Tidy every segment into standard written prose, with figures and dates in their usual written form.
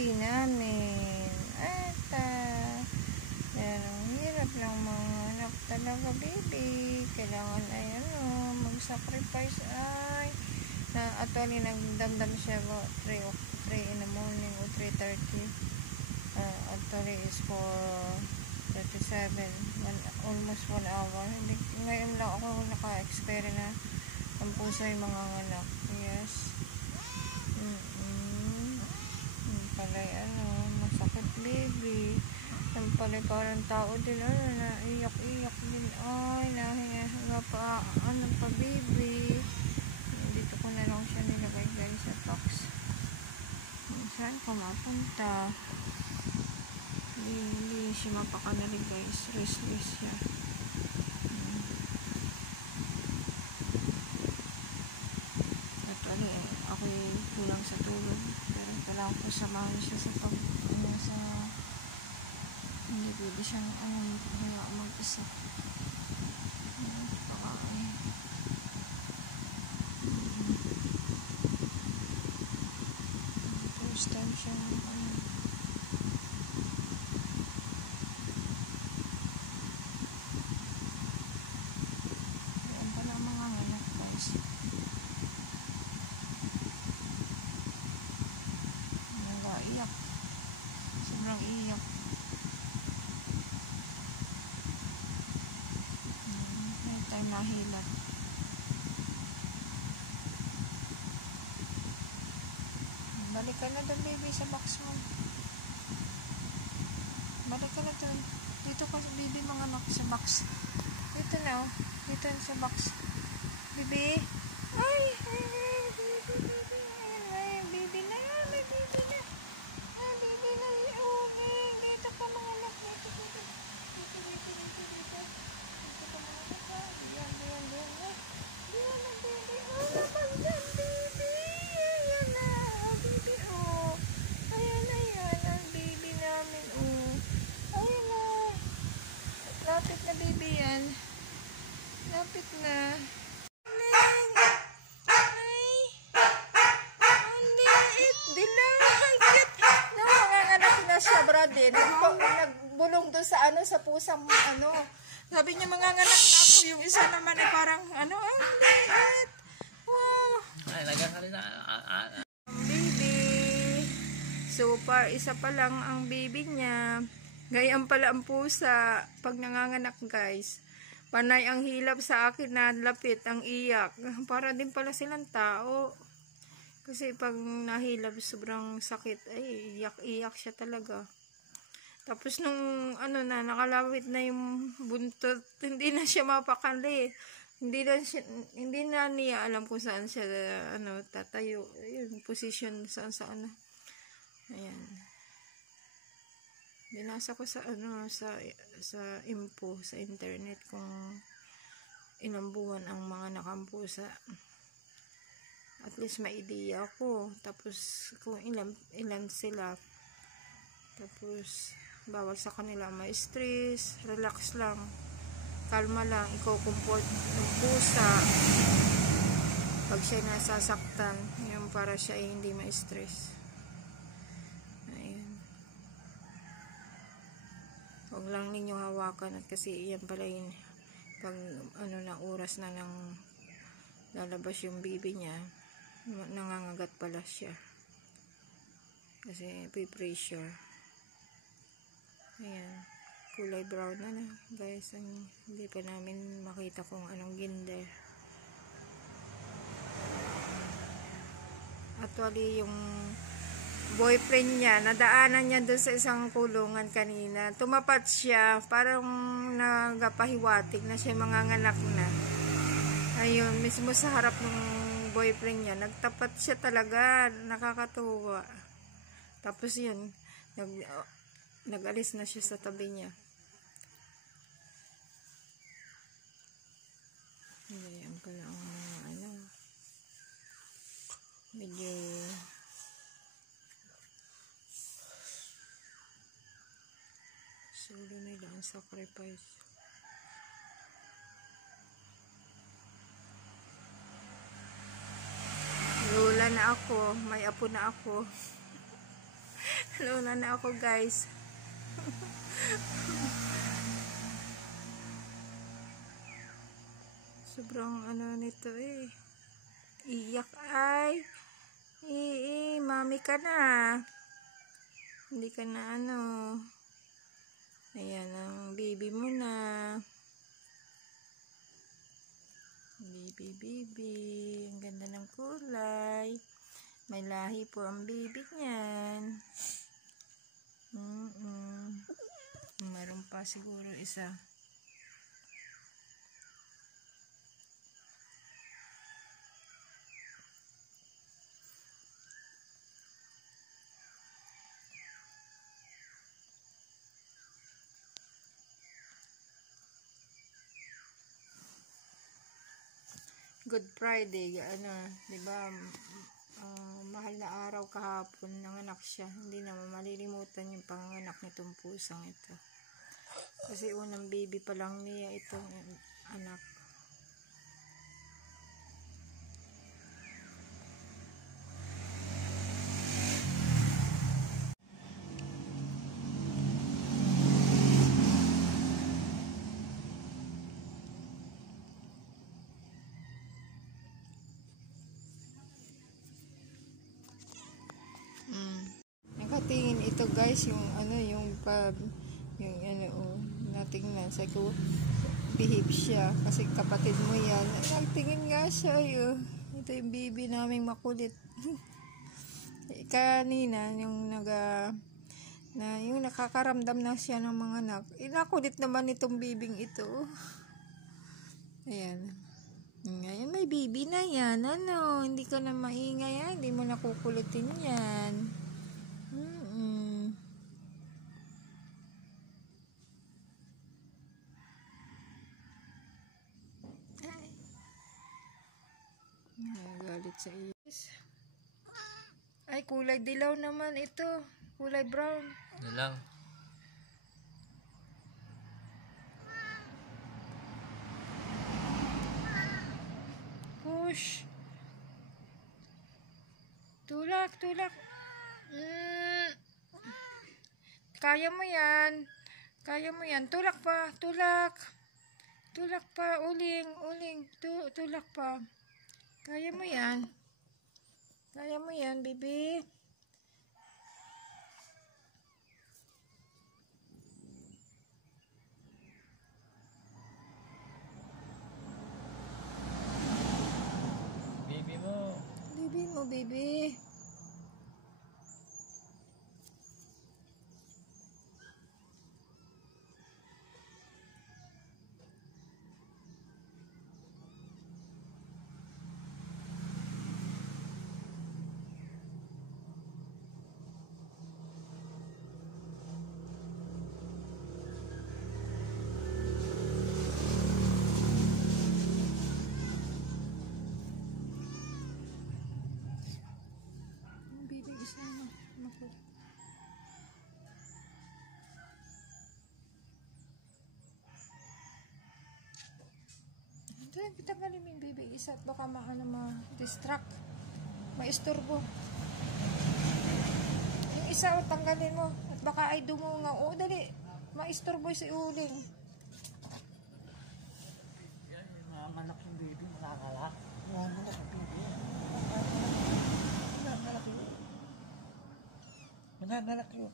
baby namin. At yan, ang hirap lang mga anak talaga, baby. Kailangan ay mag-sacrifice ay na actually nagdamdam siya 3 in the morning o 3:30. Actually is for 37, almost 1 hour. Hindi, ngayon lang ako naka-experience na ang puso yung mga anak. Yes. Palay masakit, baby. Ang palay parang tao din, naiyak-iyak din. Ay, nahinga pa, pa, baby. Dito ko na lang siya nilagay, guys, sa box. Saan ko mapunta? Hindi siya mapakanali, guys. Restless siya. Actually, ako kulang sa tulog. Pero kailangan ko samahan siya sa hindi pwede siyang mag-isa. First time siya yan pala mga anak, guys. Nag-iyak. Sobrang iyak. May time nahilat. Balik ka na doon, baby, sa box mo. Balik ka na doon. Dito ka, baby, mga anak, sa box. Dito na, dito sa box. Baby. Ay, baby na. Baby na. Baby na. Okay, dito ka, mga anak. Dito ka, mga anak. Diyan, baby. Napag dyan, baby. Ayan na. Baby, Ayan, ang baby namin, Ayan na. Lapit na, baby, yan. Lapit na. Ay. Ang liit. Dilagat. Nanganganak na siya, brother. Nagbulong doon sa pusang, Sabi niya, manganganak na ako. Yung isa naman ay parang, ang liit. Wow. Ay, nagkakaroon na. Baby. So far, isa pa lang ang baby niya. Gayaan pala ang pusa. Pag nanganganak, guys. Panay ang hilap sa akin na lapit, ang iyak. Para din pala silang tao. Kasi pag nahilap, sobrang sakit. Ay, iyak-iyak siya talaga. Tapos nung nakalawit na yung buntot, hindi na siya mapakali. Hindi na niya alam kung saan siya tatayo. Ayun, position saan. Ayan. Binasa ko sa info sa internet kung ilang buwan ang mga nakampusa. At least may idea ako. Tapos kung ilan sila. Tapos bawal sa kanila may stress, relax lang. Kalma lang, i-comfort ng pusa. Pag siya nasasaktan, yung para siya ay hindi ma-stress. Ayan. Huwag lang ninyo hawakan at kasi yan pala yun. Pag na oras na nang lalabas yung baby niya, nangangagat pala siya. Kasi pressure. Ayan. Kulay brown na guys. Hindi pa namin makita kung anong gender. Actually yung boyfriend niya, nadaanan niya doon sa isang kulungan kanina. Tumapat siya, parang nagapahiwatig na siya, manganganak na. Ayun, mismo sa harap ng boyfriend niya, nagtapat siya talaga, nakakatuwa. Tapos yun, nag-alis na siya sa tabi niya. Ayan pala ang mga medyo solo nila ang sacrifice. Lola na ako, may apo na ako. Luna na ako, guys. Sobrang ano nito eh. Iyak ay. Mami ka na. Hindi ka na ano. Ayan ang baby mo na. Baby. Ang ganda ng kulay. May lahi po ang baby niyan. Meron pa siguro isa. Good Friday, ano, 'di ba? Mahal na araw kahapon nanganak siya. Hindi na malilimutan yung panganak nitong pusang ito. Kasi unang baby pa lang niya itong anak. Nakatingin ito, guys, yung ano, yung natingnan sa ko, behave siya kasi kapatid mo yan. Nagtingin nga siya, ito yung baby naming makulit. Kanina yung yung nakakaramdam na siya ng mga anak, nakulit naman itong bibing ito. Ayan. Ngayon may baby na yan, ano, hindi ka na maingay yan, hindi mo nakukulitin yan. Galit sa iyo. Ay, kulay dilaw naman ito. Kulay brown. Dilaw. Push. Tulak. Kaya mo yan. Tulak pa. Tulak pa. Uling. Tulak pa. Kaya mo yan, baby. Baby mo, baby. Kita galing yung baby isa at baka ma-distract, maisturbo. Yung isa o tanggalin mo at baka ay dumunga. O dali, maisturbo si uling. Nanganak yung baby, malakalak. Nanganak yung baby. Nanganak yun.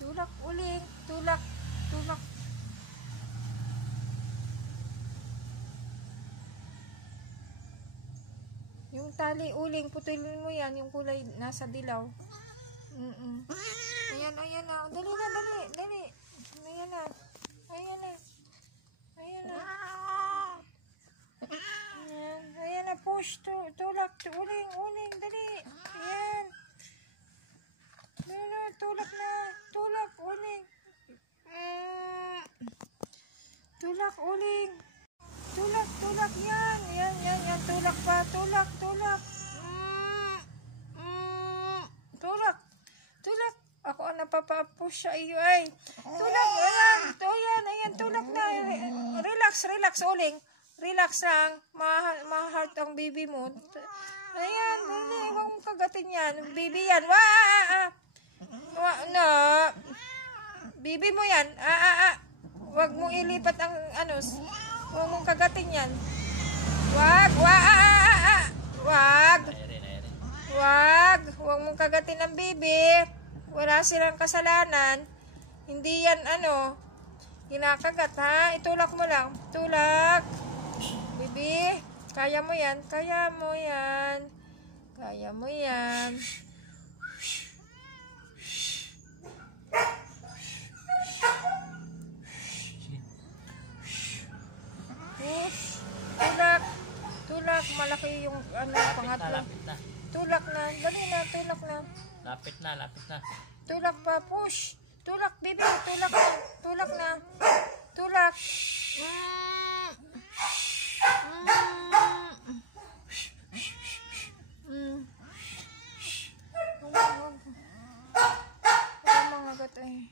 Tulak, uling. Tulak. Yung tali, uling, putulin mo yan. Yung kulay nasa dilaw. Ayan na. Dali. Ayan na, push. Tulak, uling, dali. Ayan. Tulak na. Tulak, uling. Tulak, uling. Tulak, yan. Tulak pa, tulak. Tulak. Ako ang napapapush sa iyo ay. Tulak, ayan, tulak na. Relax, uling. Relax lang. Ma-heart ang baby mo. Ayan, huwag mong kagatin yan. Baby yan. No. Baby mo yan. Huwag mong ilipat ang huwag mong kagatin yan. Huwag mong kagatin ang baby. Wala silang kasalanan. Hindi yan kinakagat ha. Itulak mo lang. Tulak. Baby, kaya mo yan. Tulak. Malaki yung pangatlo. Tulak na. Dali na, tulak na. Lapit na. Tulak pa, push. Tulak, baby. Tulak na. Tulak. Huwag mga gat eh.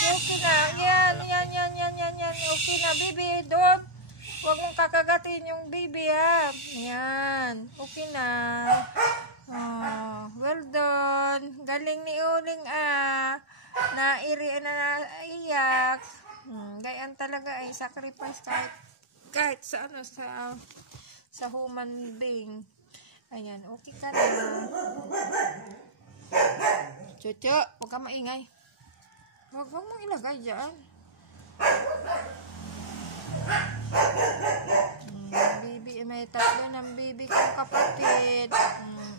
Okay na. Yan. Okay na, baby. Don't. Huwag mong kakagatin yung baby, ha. Yan. Okay na. Well done. Galing ni Uling, naiyak. Gayan talaga ay sacrifice kahit sa human being. Ayan. Okay ka na. Chucho, huwag ka maingay. Huwag mong ilagay dyan. Baby, may tatlo ng baby kong kapatid.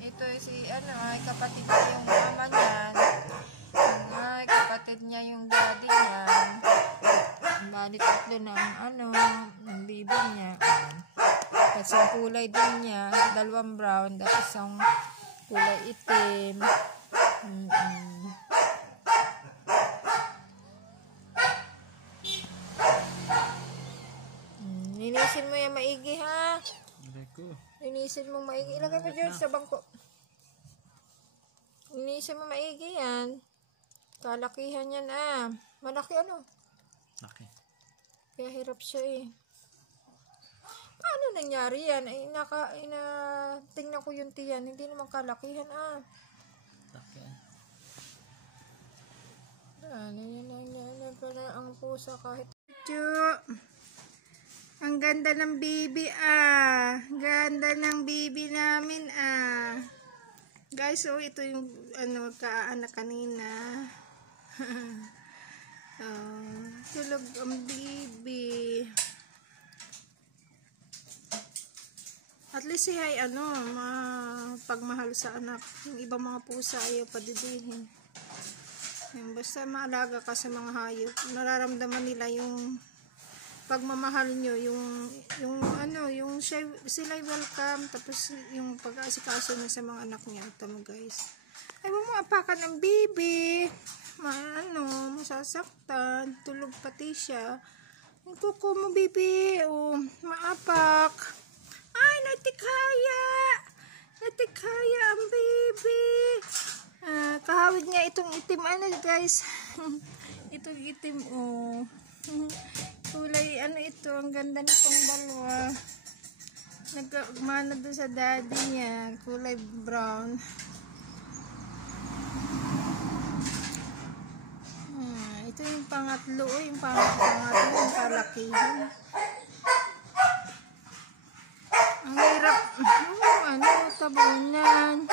Ito si kapatid niya yung mama niyan. Ay, kapatid niya yung daddy niya. Bali tatlo ng baby niya. Tapos yung kulay din niya, dalawang brown, tapos isang kulay itim. Linisin mo yan maigi, ha? Linisin mo maigi. Ilagay mo dyan sa bangko. Linisin mo maigi yan. Kalakihan yan, Malaki Laki. Kaya hirap siya, Paano nangyari yan? Tingnan ko yung tiyan. Hindi naman kalakihan, Laki. Pala ang pusa kahit. Ang ganda ng baby, Ganda ng baby namin, Guys, ito yung kaanak kanina. Tulog ang baby. At least siya ay pagmahal sa anak. Yung ibang mga pusa ayaw padidihin. Basta maalaga ka sa mga hayop. Nararamdaman nila yung pagmamahal nyo, yung sila welcome, tapos yung pag-aasikaso na sa mga anak niya. Tama guys. Ay, huwag mo apakan ng baby. Masasaktan. Tulog pati siya. Yung kuko mo, baby. Maapak. Ay, natikaya ang baby. Kahawig niya itong itim, guys. Itong itim, kulay, ito, ang ganda nitong dalawa. Nagmana doon sa daddy niya, kulay brown. Ito yung pangatlo, yung kalakihan. Ang hirap, tabunan.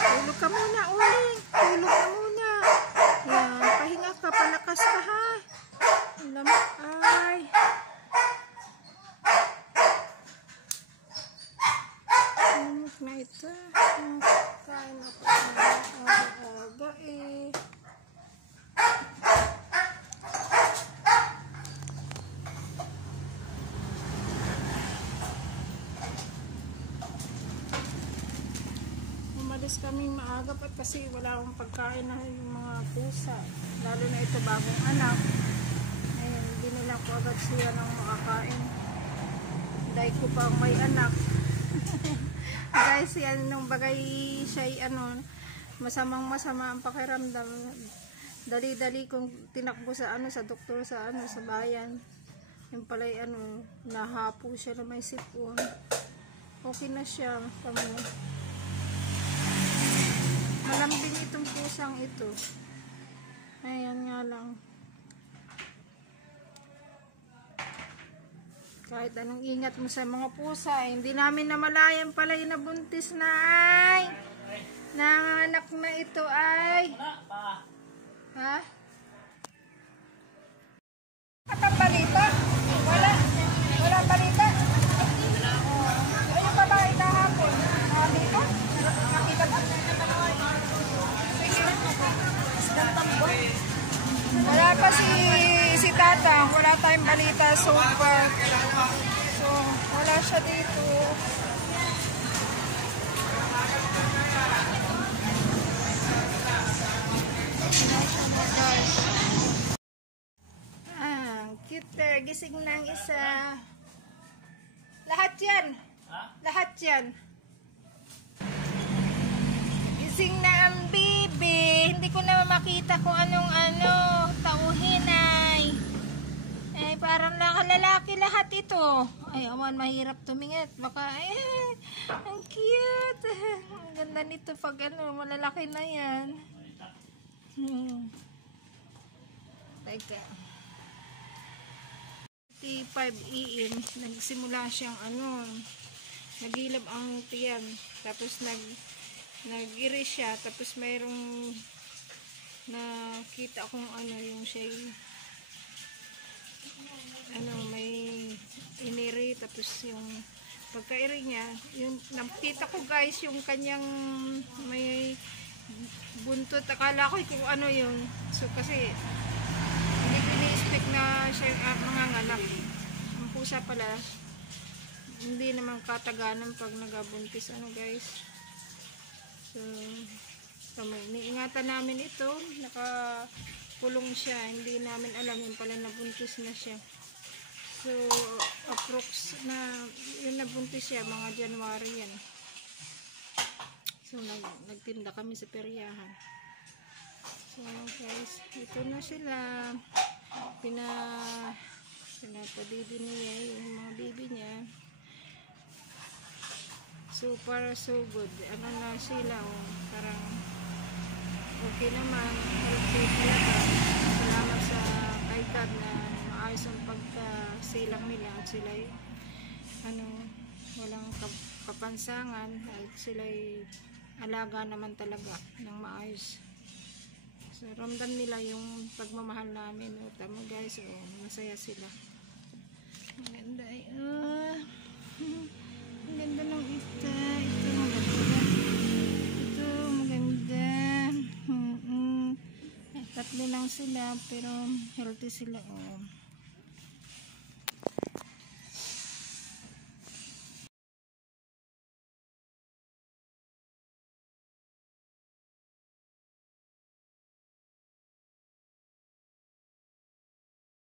Tulog ka muna, Uling. Tulog ka muna. Yan, pahinga ka, palakas ka, ha. Ang lamok, ay. Lamok na ito. Kain ako ng aga, Umalis kami maaga pa kasi wala akong pagkain na yung mga pusa. Lalo na ito bagong anak. Ayun, binila ko agad siya ng makakain. Dahil ko pa may anak. Guys, yan nung bagay siya masama ang pakiramdam. Dali-dali kong tinakbo sa sa doktor sa bayan. Yung pala'y nahapo siya na may sipon. Okay na siya. Malambing itong pusang ito. Ayan nga lang. Kahit anong ingat mo sa mga pusa, hindi namin namalayan pala yung nabuntis na ay. Nanganak na ito ay. Ha? At ang balita? Wala. Wala balita. Ay, yung babae kahapon. Dito? Nakita ba? Wala pa si Tatang. Wala tayong balita so far. So, wala siya dito. Cute. Gising na ang isa. Lahat yan. Lahat yan. Gising na ang bibi. Hindi ko na makita kung anong tauhin ay. Eh, parang lalaki lahat ito. Ay, awan, mahirap tumingit. Baka, ang cute. Ang ganda nito pag malalaki na yan. Teka. 5 AM, nagsimula siyang nagilab ang tiyan. Tapos nag-iri siya. Tapos mayroong nakita kung yung siya may iniri. Tapos yung pagka-iri niya, yung nakita ko guys, yung kanyang may buntot. Akala ko kung yun. So kasi hindi ko ini-expect na siya manganganak. Ang pusa pala hindi naman kataganan pag nagabuntis guys. So iniingatan namin ito, nakakulong siya, hindi namin alam yung pala nabuntis na siya. So approx na yung nabuntis siya mga January yan. So nagtinda kami sa peryahan. So guys, ito na sila. Pinapadidi niya yung mga baby niya. So far so good. Na sila parang okay naman, healthy talaga. Salamat sa kay God na maayos ang pagkasilang nila at sila walang kapansangan at sila alaga naman talaga ng maayos. So, ramdam nila yung pagmamahal namin. Tama guys, masaya sila. Ang ganda ang ganda ng ita. Ito maganda. Ito maganda. Tatlo lang sila pero healthy sila.